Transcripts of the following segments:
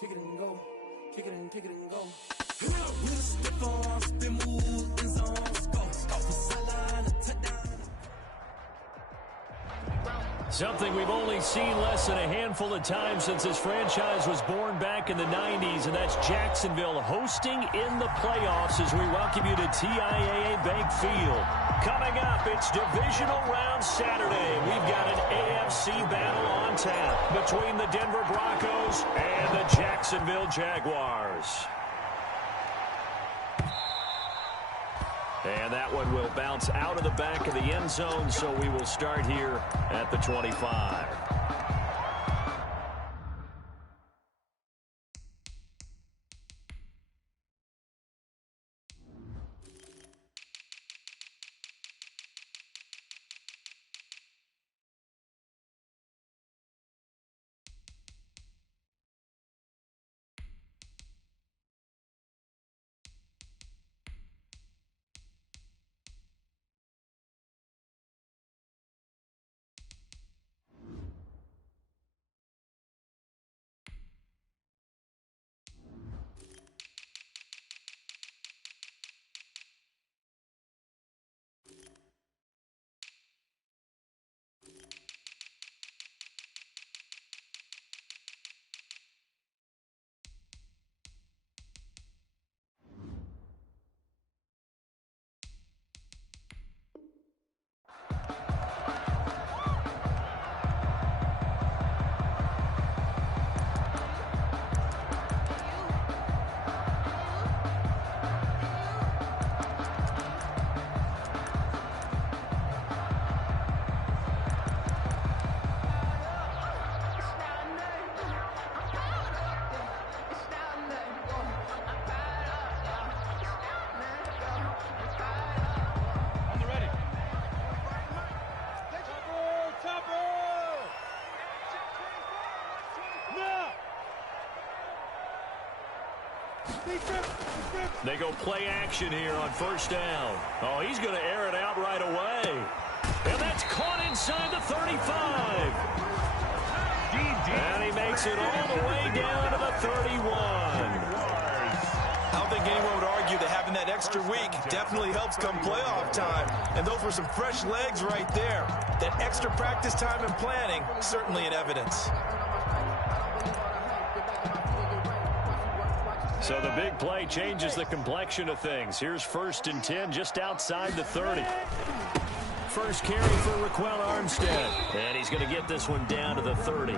kick it and go, kick it and go. With a stiff arm, spin move, in zone, go, for sideline, a touchdown. Something we've only seen less than a handful of times since this franchise was born back in the 90s, and that's Jacksonville hosting in the playoffs as we welcome you to TIAA Bank Field. Coming up, it's Divisional Round Saturday. We've got an AFC battle on tap between the Denver Broncos and the Jacksonville Jaguars. And that one will bounce out of the back of the end zone, so we will start here at the 25. They go play action here on first down. Oh, he's going to air it out right away. And that's caught inside the 35. And he makes it all the way down to the 31. I don't think anyone would argue that having that extra week definitely helps come playoff time. And those were some fresh legs right there. That extra practice time and planning, certainly in evidence. So the big play changes the complexion of things. Here's 1st and 10 just outside the 30. First carry for Raquel Armstead. And he's going to get this one down to the 30.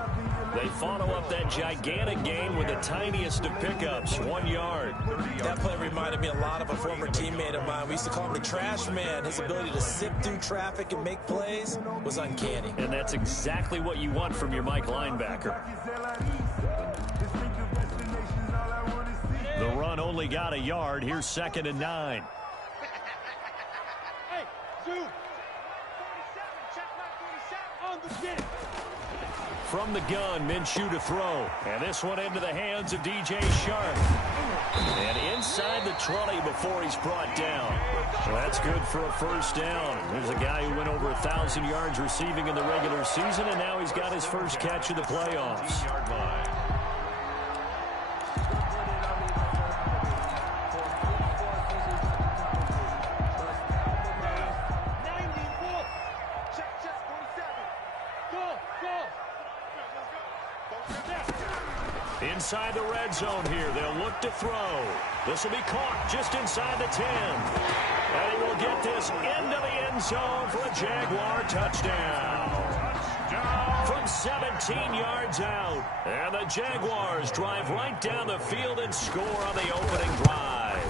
They follow up that gigantic gain with the tiniest of pickups, 1 yard. That play reminded me a lot of a former teammate of mine. We used to call him the trash man. His ability to sift through traffic and make plays was uncanny. And that's exactly what you want from your Mike linebacker. The run only got a yard. Here's 2nd and 9. Hey, dude. 37, check my 37 on the pin. From the gun, Minshew to throw. And this one into the hands of DJ Sharp. And inside the 20 before he's brought down. So that's good for a first down. There's a guy who went over 1,000 yards receiving in the regular season, and now he's got his first catch of the playoffs. Inside the red zone here. They'll look to throw. This will be caught just inside the 10. And he will get this into the end zone for a Jaguar touchdown. From 17 yards out. And the Jaguars drive right down the field and score on the opening drive.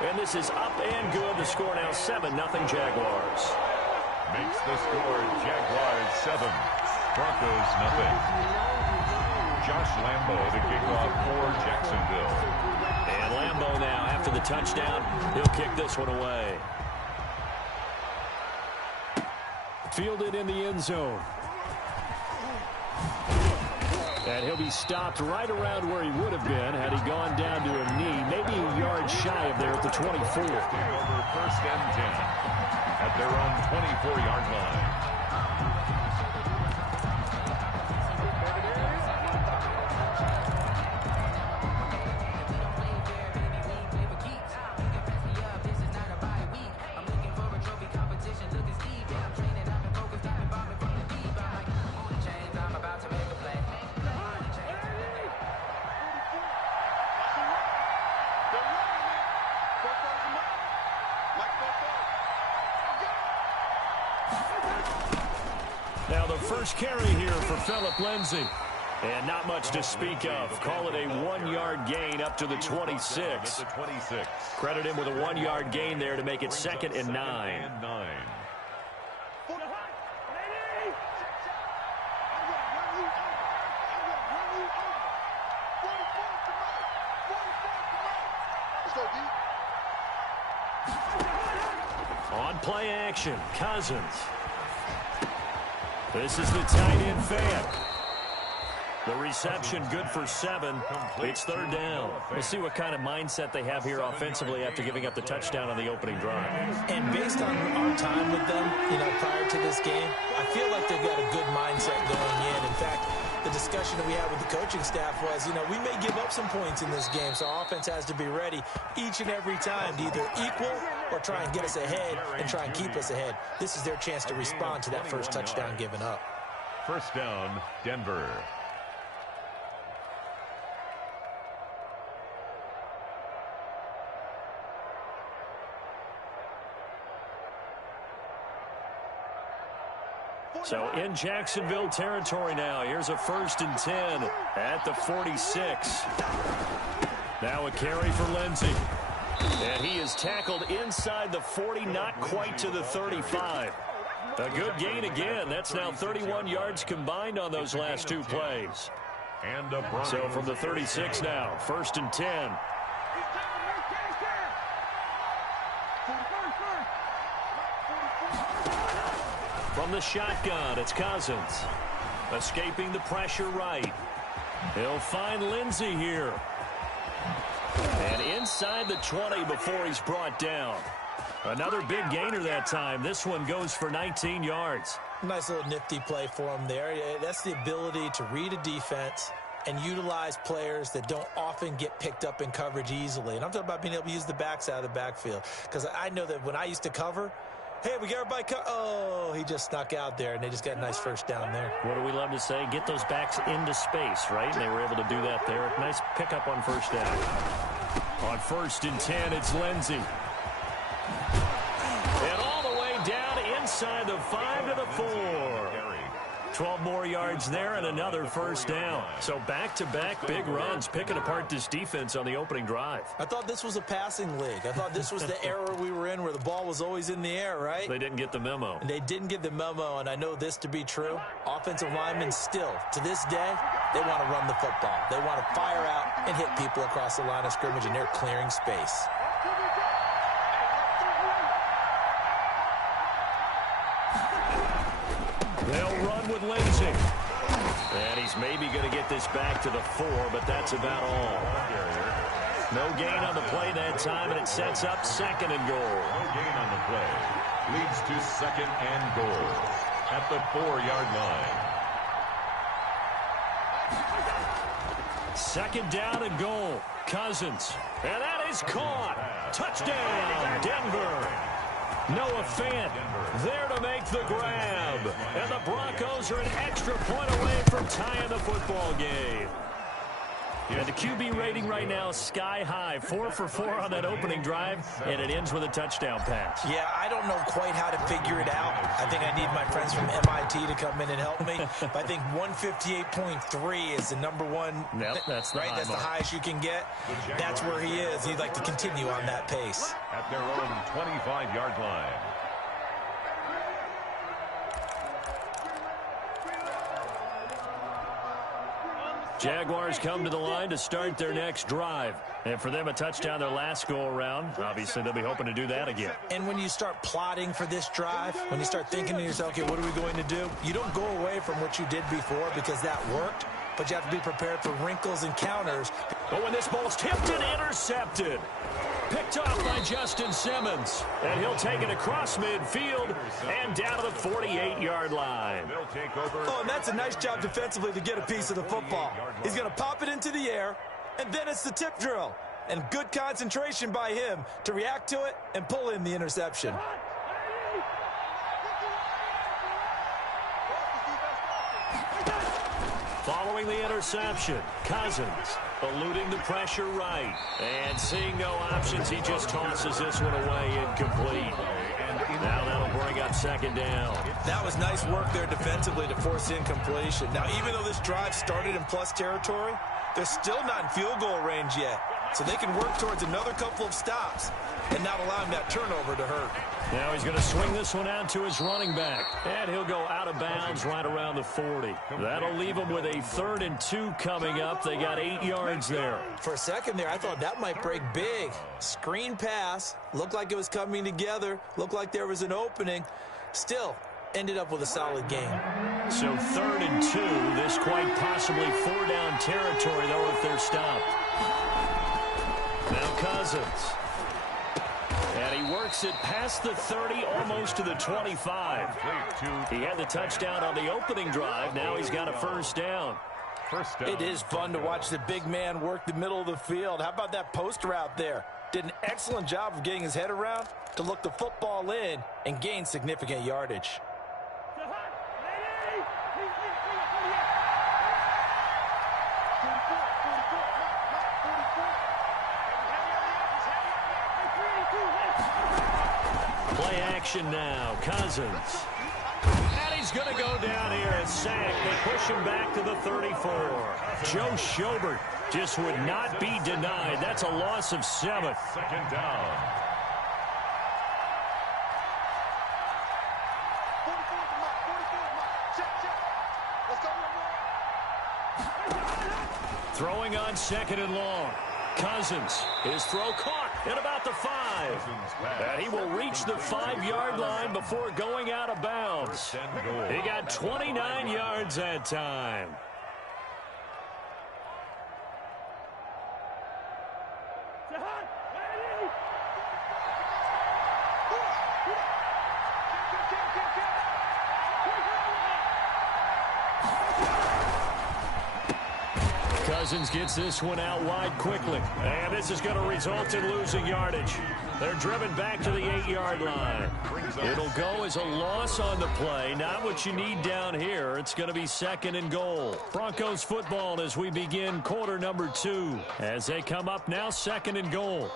And this is up and good. The score now 7-0 Jaguars. Makes the score Jaguars 7, Broncos 0. Josh Lambo to kick off for Jacksonville. And Lambo now, after the touchdown, he'll kick this one away. Fielded in the end zone. And he'll be stopped right around where he would have been had he gone down to a knee, maybe a yard shy of there at the 24. Over 1st and 10 at their own 24-yard line. first carry here for Phillip Lindsay. And not much to speak of. Call it a 1-yard gain up to the 26. Credit him with a 1-yard gain there to make it 2nd and 9. On play action, Cousins. This is the tight end fan. The reception good for 7. It's 3rd down. We'll see what kind of mindset they have here offensively after giving up the touchdown on the opening drive. And based on our time with them, prior to this game, I feel like they've got a good mindset going in. In fact, the discussion that we had with the coaching staff was, we may give up some points in this game, so our offense has to be ready each and every time to either equal or try and get us ahead and try and keep us ahead. This is their chance to respond to that first touchdown given up. First down, Denver. So in Jacksonville territory now. Here's a 1st and 10 at the 46. Now a carry for Lindsay. And he is tackled inside the 40, not quite to the 35. A good gain again. That's now 31 yards combined on those last 2 plays. So from the 36 now, 1st and 10. From the shotgun, it's Cousins. Escaping the pressure right. He'll find Lindsay here. And inside the 20 before he's brought down. Another big gainer that time. This one goes for 19 yards. Nice little nifty play for him there. That's the ability to read a defense and utilize players that don't often get picked up in coverage easily. And I'm talking about being able to use the backside of the backfield. Because I know that when I used to cover, hey, we got everybody oh, he just snuck out there, and they just got a nice first down there. What do we love to say? Get those backs into space, right? And they were able to do that there. Nice pickup on first down. On 1st and 10, it's Lindsay. And all the way down inside the 5 to the 4. 12 more yards there and another first down. So back-to-back big runs, picking apart this defense on the opening drive. I thought this was a passing league. I thought this was the era we were in where the ball was always in the air, right? They didn't get the memo. And they didn't get the memo, and I know this to be true. Offensive linemen still, to this day, they want to run the football. They want to fire out and hit people across the line of scrimmage, and they're clearing space. They'll run with Lindsay. And he's maybe going to get this back to the 4, but that's about all. No gain on the play that time, and it sets up 2nd and goal. No gain on the play. Leads to 2nd and goal at the 4-yard line. 2nd down and goal. Cousins. And that is caught. Touchdown, Denver. Noah Fant there to make the grab. And the Broncos are an extra point away from tying the football game. And the QB rating right now, sky high. 4 for 4 on that opening drive, and it ends with a touchdown pass. Yeah, I don't know quite how to figure it out. I think I need my friends from MIT to come in and help me. But I think 158.3 is the number one. Yep, that's the right. That's the highest you can get. That's where he is. He'd like to continue on that pace. At their own 25-yard line. Jaguars come to the line to start their next drive. And for them, a touchdown their last go-around. Obviously, they'll be hoping to do that again. And when you start plotting for this drive, when you start thinking to yourself, okay, what are we going to do? You don't go away from what you did before because that worked, but you have to be prepared for wrinkles and counters. But when this ball's tipped and intercepted, picked off by Justin Simmons. And he'll take it across midfield and down to the 48-yard line. Oh, and that's a nice job defensively to get a piece of the football. He's going to pop it into the air, and then it's the tip drill. And good concentration by him to react to it and pull in the interception. Following the interception, Cousins eluding the pressure right. And seeing no options, he just tosses this one away incomplete. And now that'll bring up on second down. That was nice work there defensively to force incompletion. Now, even though this drive started in plus territory, they're still not in field goal range yet. So they can work towards another couple of stops and not allowing that turnover to hurt. Now he's going to swing this one out to his running back. And he'll go out of bounds right around the 40. That'll leave him with a 3rd and 2 coming up. They got 8 yards there. For a second there, I thought that might break big. Screen pass. Looked like it was coming together. Looked like there was an opening. Still, ended up with a solid game. So 3rd and 2. This quite possibly 4-down territory, though, if they're stopped. Now Cousins. And he works it past the 30, almost to the 25. He had the touchdown on the opening drive. Now he's got a first down. It is fun to watch the big man work the middle of the field. How about that post route there? Did an excellent job of getting his head around to look the football in and gain significant yardage. Play action now. Cousins. And he's going to go down here and sack. They push him back to the 34. Joe Schobert just would not be denied. That's a loss of 7. Second down. Throwing on 2nd and long. Cousins, his throw caught at about the 5. And he will reach the 5-yard line before going out of bounds. He got 29 yards that time. Cousins gets this one out wide quickly. And this is going to result in losing yardage. They're driven back to the 8-yard line. It'll go as a loss on the play. Not what you need down here. It's going to be 2nd and goal. Broncos football as we begin quarter number 2. As they come up now, 2nd and goal.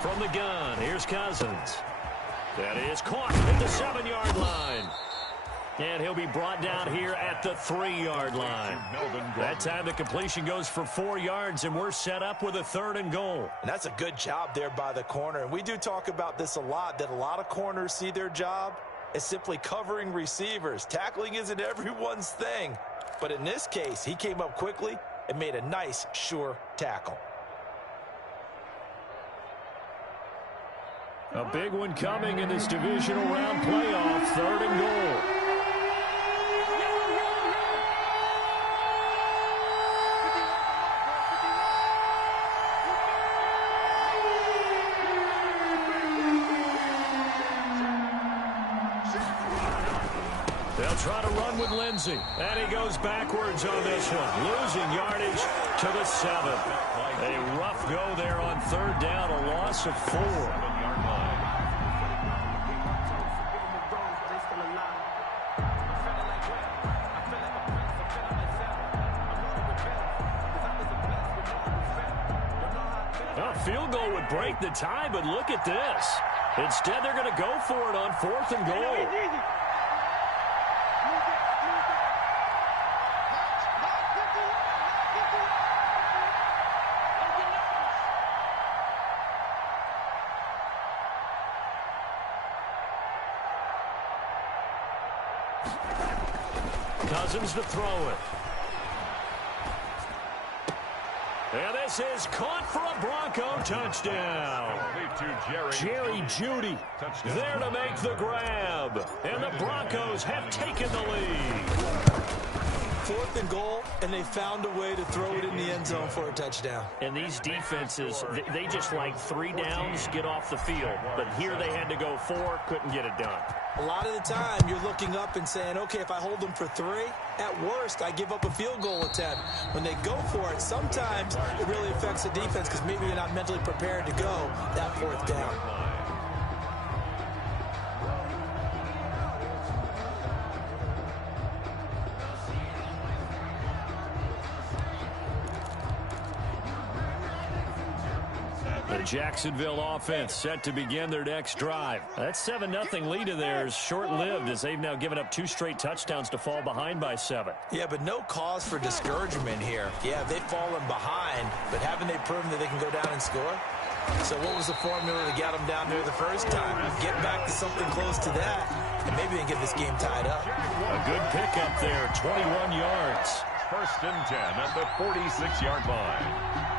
From the gun, here's Cousins. That is caught at the 7-yard line. And he'll be brought down here at the 3-yard line. That time the completion goes for 4 yards, and we're set up with a 3rd and goal. And that's a good job there by the corner. And we do talk about this a lot, that a lot of corners see their job as simply covering receivers. Tackling isn't everyone's thing. But in this case, he came up quickly and made a nice, sure tackle. A big one coming in this divisional round playoff, 3rd and goal. They'll try to run with Lindsey. And he goes backwards on this one, losing yardage to the 7. A rough go there on 3rd down, a loss of 4. Field goal would break the tie, but look at this. Instead, they're going to go for it on 4th and goal. Cousins to throw it. And this is caught for a Bronco touchdown. Jerry Jeudy there to make the grab. And the Broncos have taken the lead. 4th and goal, and they found a way to throw it in the end zone for a touchdown. And these defenses, they just like 3 downs, get off the field. But here they had to go 4, couldn't get it done. A lot of the time, you're looking up and saying, okay, if I hold them for 3, at worst, I give up a field goal attempt. When they go for it, sometimes it really affects the defense because maybe you're not mentally prepared to go that 4th down. Jacksonville offense set to begin their next drive. That 7-0 lead of theirs short-lived as they've now given up 2 straight touchdowns to fall behind by 7. Yeah, but no cause for discouragement here. Yeah, they've fallen behind, but haven't they proven that they can go down and score? So what was the formula to get them down there the first time? Get back to something close to that, and maybe they can get this game tied up. A good pickup there, 21 yards. 1st and 10 at the 46-yard line.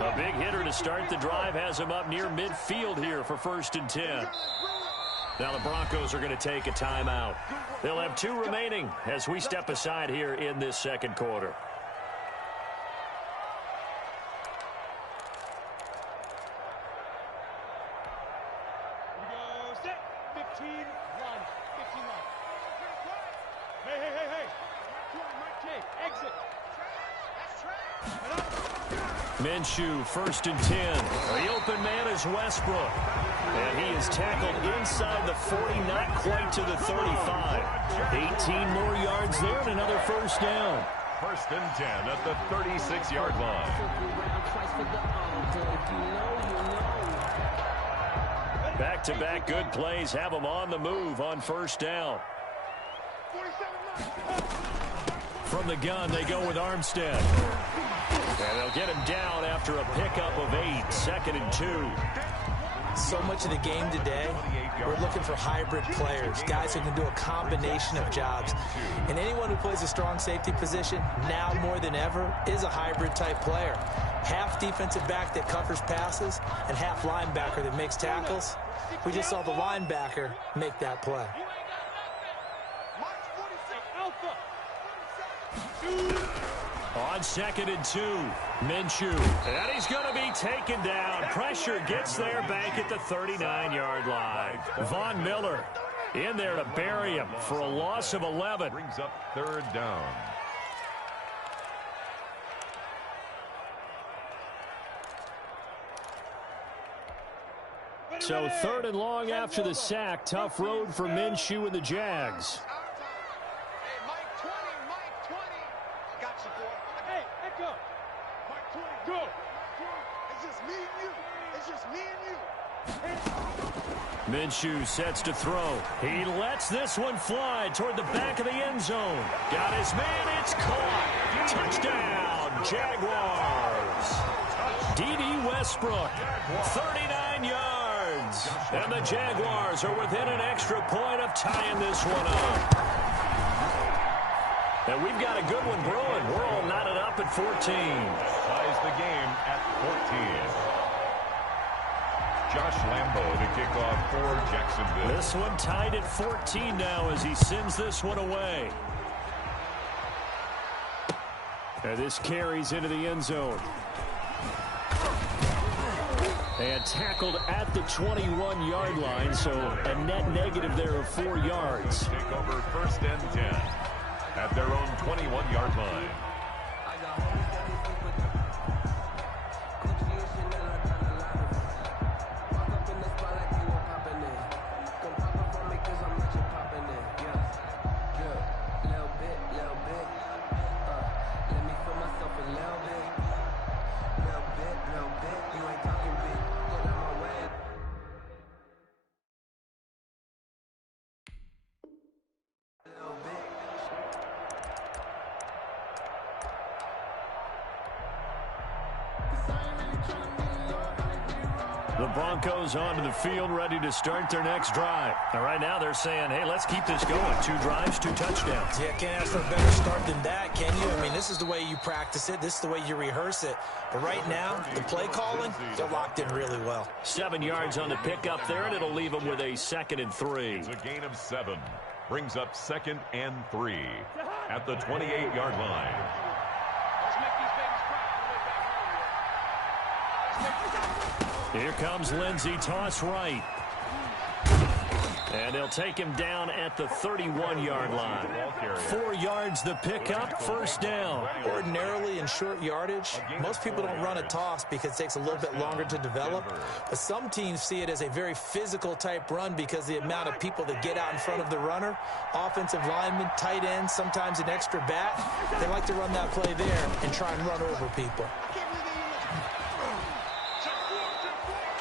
A big hitter to start the drive has him up near midfield here for 1st and 10. Now the Broncos are going to take a timeout. They'll have 2 remaining as we step aside here in this second quarter. Minshew, 1st and 10. The open man is Westbrook. And he is tackled inside the 40, not quite to the 35. 18 more yards there and another 1st down. 1st and 10 at the 36-yard line. Back-to-back good plays have them on the move on 1st down. From the gun, they go with Armstead. And they'll get him down after a pickup of 8, 2nd and 2. So much of the game today, we're looking for hybrid players, guys who can do a combination of jobs. And anyone who plays a strong safety position, now more than ever, is a hybrid-type player. Half defensive back that covers passes and half linebacker that makes tackles. We just saw the linebacker make that play. On 2nd and 2, Minshew. And he's going to be taken down. Pressure gets there back at the 39-yard line. Von Miller in there to bury him for a loss of 11. Brings up 3rd down. So 3rd and long after the sack. Tough road for Minshew and the Jags. Minshew sets to throw. He lets this one fly toward the back of the end zone. Got his man. It's caught. Touchdown, Jaguars. D.D. Westbrook, 39 yards. And the Jaguars are within an extra point of tying this one up. And we've got a good one brewing. We're all knotted up at 14. Ties the game at 14. Josh Lambo to kick off for Jacksonville. This one tied at 14 now as he sends this one away. And this carries into the end zone. And tackled at the 21-yard line, so a net negative there of 4 yards. Take over 1st and 10 at their own 21-yard line. The Broncos onto the field, ready to start their next drive. And right now they're saying, hey, let's keep this going. 2 drives, 2 touchdowns. Yeah, can't ask for a better start than that, can you? I mean, this is the way you practice it. This is the way you rehearse it. But right now, the play calling, they're locked in really well. 7 yards on the pickup there, and it'll leave them with a 2nd and 3. It's a gain of 7. Brings up 2nd and 3 at the 28-yard line. Here comes Lindsey, toss right. And they'll take him down at the 31-yard line. 4 yards the pickup, 1st down. Ordinarily in short yardage, most people don't run a toss because it takes a little bit longer to develop. But some teams see it as a very physical type run because the amount of people that get out in front of the runner, offensive linemen, tight ends, sometimes an extra back, they like to run that play there and try and run over people.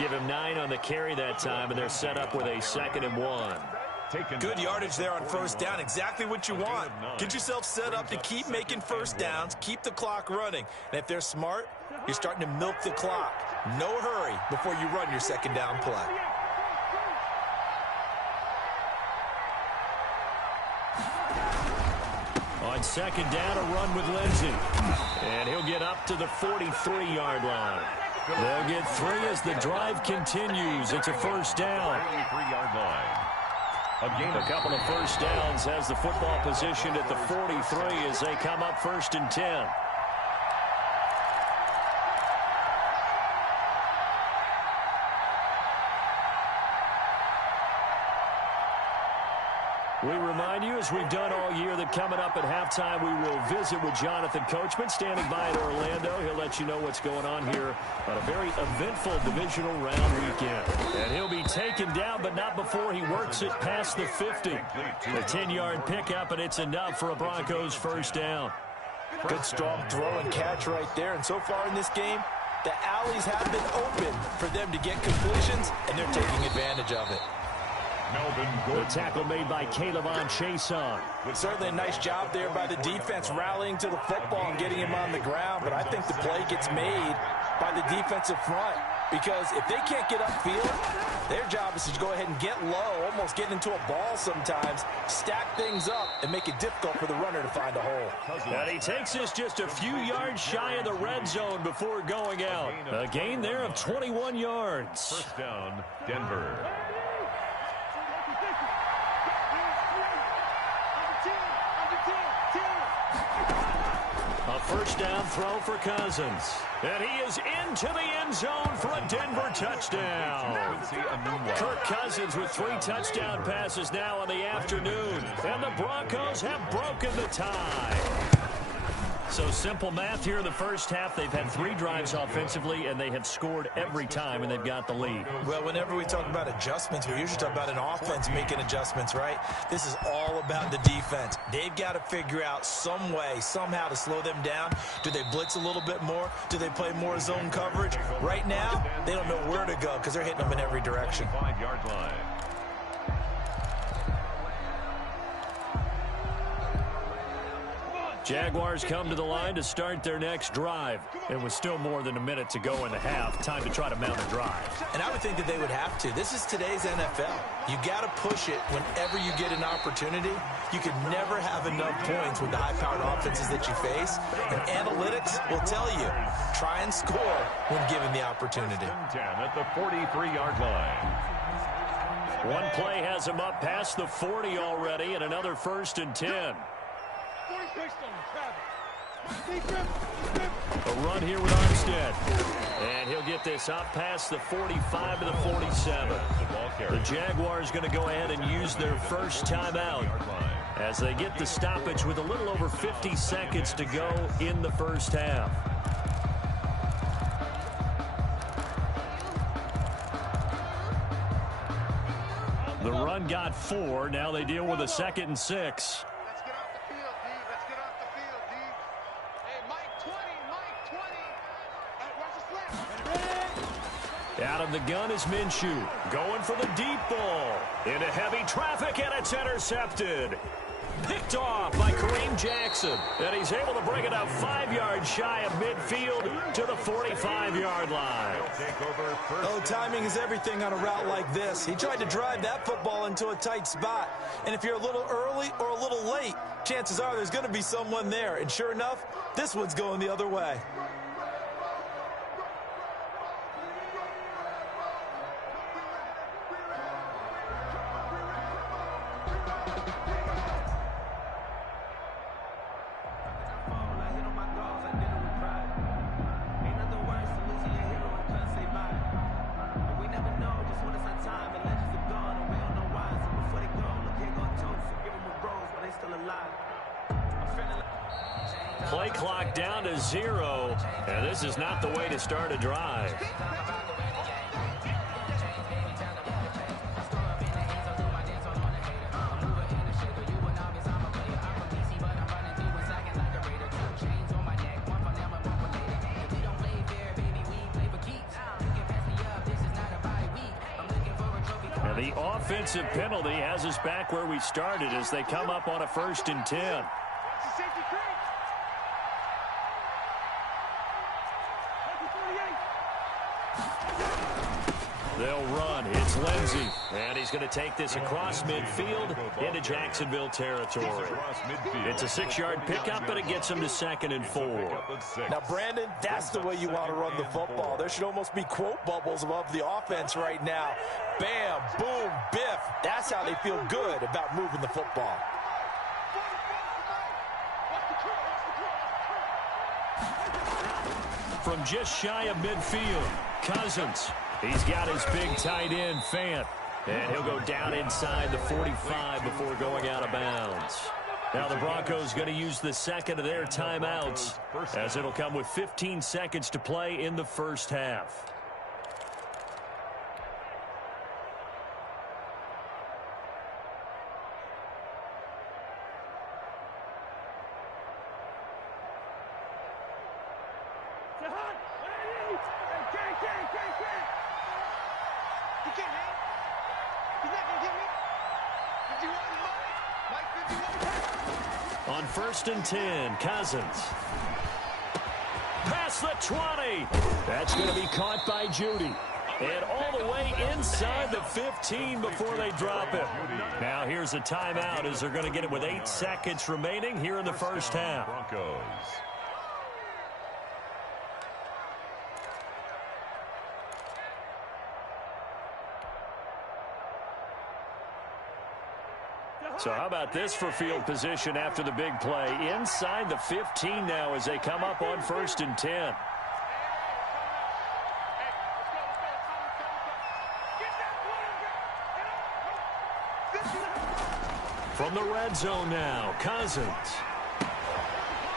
Give him 9 on the carry that time, and they're set up with a 2nd and 1. Good yardage there on first down. Exactly what you want. Get yourself set up to keep making first downs, keep the clock running. And if they're smart, you're starting to milk the clock. No hurry before you run your 2nd down play. On 2nd down, a run with Lindsey. And he'll get up to the 43-yard line. They'll get 3 as the drive continues. It's a first down. 43-yard line. A couple of first downs has the football positioned at the 43 as they come up 1st and 10. We remind you, as we've done all year, that coming up at halftime, we will visit with Jonathan Coachman, standing by in Orlando. He'll let you know what's going on here on a very eventful divisional round weekend. And he'll be taken down, but not before he works it past the 50. A 10-yard pickup, and it's enough for a Broncos first down. Good, strong throw and catch right there. And so far in this game, the alleys have been open for them to get completions, and they're taking advantage of it. The tackle made by Calebon Chason. Certainly a nice job there by the defense rallying to the football and getting him on the ground, but I think the play gets made by the defensive front because if they can't get upfield, their job is to go ahead and get low, almost get into a ball sometimes, stack things up, and make it difficult for the runner to find a hole. And he takes us just a few yards shy of the red zone before going out. A gain there of 21 yards. First down, Denver. A first down throw for Cousins. And he is into the end zone for a Denver touchdown. Kirk Cousins with 3 touchdown passes now in the afternoon. And the Broncos have broken the tie. So simple math here in the first half. They've had 3 drives offensively, and they have scored every time, and they've got the lead. Well, whenever we talk about adjustments, we usually talk about an offense making adjustments, right? This is all about the defense. They've got to figure out some way, somehow to slow them down. Do they blitz a little bit more? Do they play more zone coverage? Right now, they don't know where to go because they're hitting them in every direction. 5-yard line. Jaguars come to the line to start their next drive. It was still more than a minute to go in the half. Time to try to mount a drive. And I would think that they would have to. This is today's NFL. You got to push it whenever you get an opportunity. You could never have enough points with the high-powered offenses that you face. And analytics will tell you, try and score when given the opportunity. 10 at the 43-yard line. One play has him up past the 40 already, and another 1st and 10. A run here with Armstead. And he'll get this up past the 45 to the 47. The Jaguars going to go ahead and use their first timeout as they get the stoppage with a little over 50 seconds to go in the first half. The run got 4. Now they deal with a 2nd and 6. Out of the gun is Minshew. Going for the deep ball. Into heavy traffic, and it's intercepted. Picked off by Kareem Jackson. And he's able to bring it up 5 yards shy of midfield to the 45-yard line. Oh, timing is everything on a route like this. He tried to drive that football into a tight spot. And if you're a little early or a little late, chances are there's going to be someone there. And sure enough, this one's going the other way. Play clock down to 0, and this is not the way to start a drive. The offensive penalty has us back where we started as they come up on a 1st and 10. They'll run. It's Lindsey. And he's going to take this across midfield into Jacksonville territory. It's a 6-yard pickup, and it gets him to 2nd and 4. Now, Brandon, that's the way you want to run the football. There should almost be quote bubbles above the offense right now. Bam, boom, biff. That's how they feel good about moving the football. From just shy of midfield, Cousins. He's got his big tight end, Fant. And he'll go down inside the 45 before going out of bounds. Now the Broncos going to use the second of their timeouts as it'll come with 15 seconds to play in the first half. On 1st and 10, Cousins. Past the 20. That's going to be caught by Judy. And all the way inside the 15 before they drop it. Now here's a timeout as they're going to get it with 8 seconds remaining here in the first half. Broncos. So how about this for field position after the big play? Inside the 15 now as they come up on 1st and 10. From the red zone now, Cousins.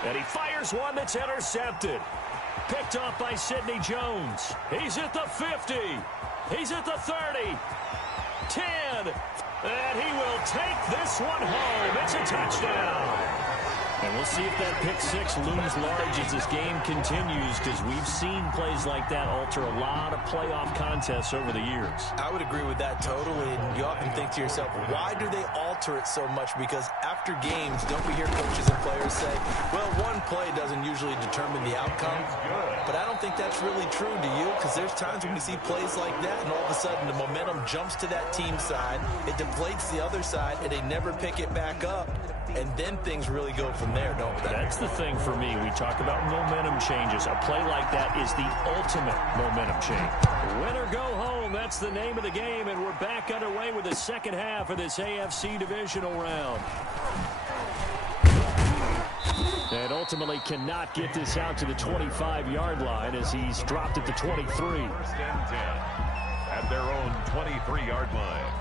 And he fires one that's intercepted. Picked off by Sidney Jones. He's at the 50. He's at the 30. 10. And he will take this one home. It's a touchdown. And we'll see if that pick six looms large as this game continues, because we've seen plays like that alter a lot of playoff contests over the years. I would agree with that totally. And you often think to yourself, why do they alter it so much? Because after games, don't we hear coaches and players say, well, one play doesn't usually determine the outcome. But I don't think that's really true, do you? Because there's times when we see plays like that, and all of a sudden the momentum jumps to that team side, it deflates the other side, and they never pick it back up. And then things really go from there, don't they? That's the thing for me. We talk about momentum changes. A play like that is the ultimate momentum change. Win or go home, that's the name of the game, and we're back underway with the second half of this AFC Divisional round. And ultimately cannot get this out to the 25-yard line as he's dropped at the 23. 1st and 10 at their own 23-yard line.